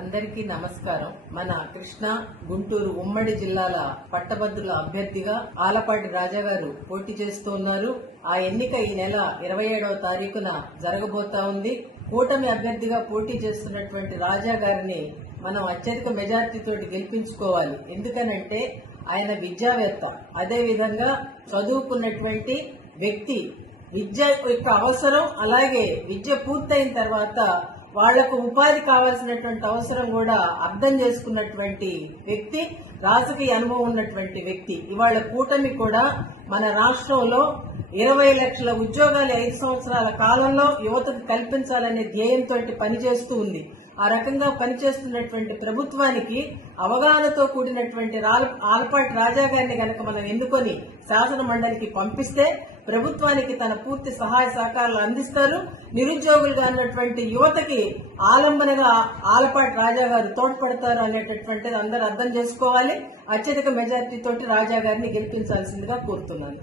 అందరికీ నమస్కారం. మన కృష్ణా గుంటూరు ఉమ్మడి జిల్లాల పట్టభద్రుల అభ్యర్థిగా ఆలపాటి రాజా గారు పోటీ చేస్తూ ఉన్నారు ఆ ఎన్నిక ఈ నెల ఇరవై ఏడవ తారీఖున జరగబోతా ఉంది. కూటమి అభ్యర్థిగా పోటీ చేస్తున్నటువంటి రాజా గారిని మనం అత్యధిక మెజార్టీతో గెలిపించుకోవాలి. ఎందుకనంటే ఆయన విద్యావేత్త. అదేవిధంగా చదువుకున్నటువంటి వ్యక్తి విద్య యొక్క అవసరం అలాగే విద్య పూర్తయిన తర్వాత వాళ్ళకు ఉపాధి కావాల్సినటువంటి అవసరం కూడా అర్థం చేసుకున్నటువంటి వ్యక్తి రాజకీయ అనుభవం ఉన్నటువంటి వ్యక్తి. ఇవాళ కూటమి కూడా మన రాష్ట్రంలో ఇరవై లక్షల ఉద్యోగాలు ఐదు సంవత్సరాల కాలంలో యువతకు కల్పించాలనే ధ్యేయంతో పనిచేస్తూ ఉంది. ఆ రకంగా పనిచేస్తున్నటువంటి ప్రభుత్వానికి అవగాహనతో కూడినటువంటి రాల్- ఆలపాటి రాజా గారిని గనక మనం ఎన్నుకొని శాసన మండలికి పంపిస్తే ప్రభుత్వానికి తన పూర్తి సహాయ సహకారాలు అందిస్తారు. నిరుద్యోగులుగా ఉన్నటువంటి యువతకి ఆలంబనగా ఆలపాటి రాజా గారు తోడ్పడతారు అనేటటువంటిది అందరూ అర్థం చేసుకోవాలి. అత్యధిక మెజార్టీ తోటి రాజా గారిని గెలిపించాల్సిందిగా కోరుతున్నాను.